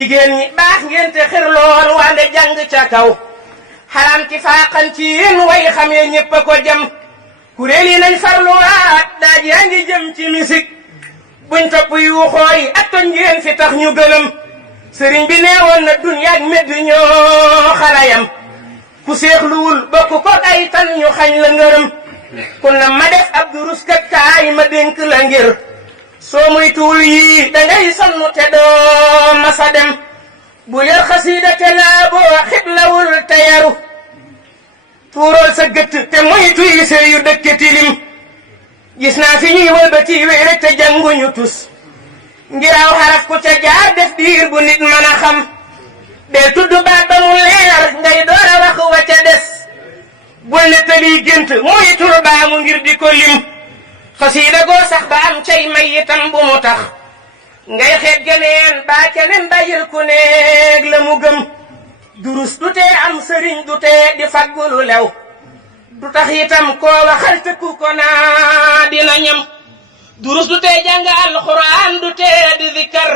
jigéen ñi baax ngeen te xir lool wande jàng ca kaw xaram ci faaqan ci yéen way xamee ñépp a ko jam kuréel yi nañ farluwaat daaj yaa ngi jëm ci misik buñ topp yu xooy ak toñ ngeen fi tax ñu gëlëm sëriñ bi neewoon na dunyaak medd ñoo xalayam ku seexluwul bokk ko ay tan ñu xañ la ngërëm kun na ma def ab durus kat kaay ma dénk la ngir soo muy tuul yii dangay sonn te doo masa dem bu yor xasiida te laa boo xiblawul te yaru tuurool sa gëtt te moytu yi sey yu dëkk tilim gis naa fi ñuy wëlbati wéy rek te jànguñu tus ngiraaw xaraf ku ca jaar def diir bu nit mën a xam del tudd baat ba mu leer ngay door a wax wa ca des bul nettali gént moytul baamu ngir di ko lim xasiida goo sax ba am cay may itam bu mu tax ngay xeet geneen baa keneen bàyyil ku neeg la mu gëm durus du tee am sëriñ du tee di faggulu lew du tax itam koo waxal tëkku ko naa dina ñam durus du tee jàng alxuraan du tee di zikkar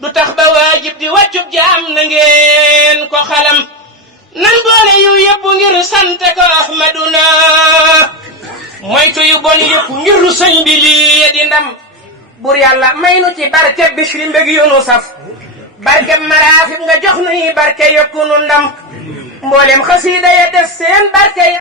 du tax ba waajib di wàccub jaam na ngeen ko xalam nan boole yu yëpp ngir sante ko ahmaduna moytu yu bon yëpp ngir lu sëñ bi lii di ndam bur yàlla may nu ci barke Bichri mbég yu nu saf barke maraafib nga jox nuy barke yokku nu ndam mboolem xasiida ya def seen barke ya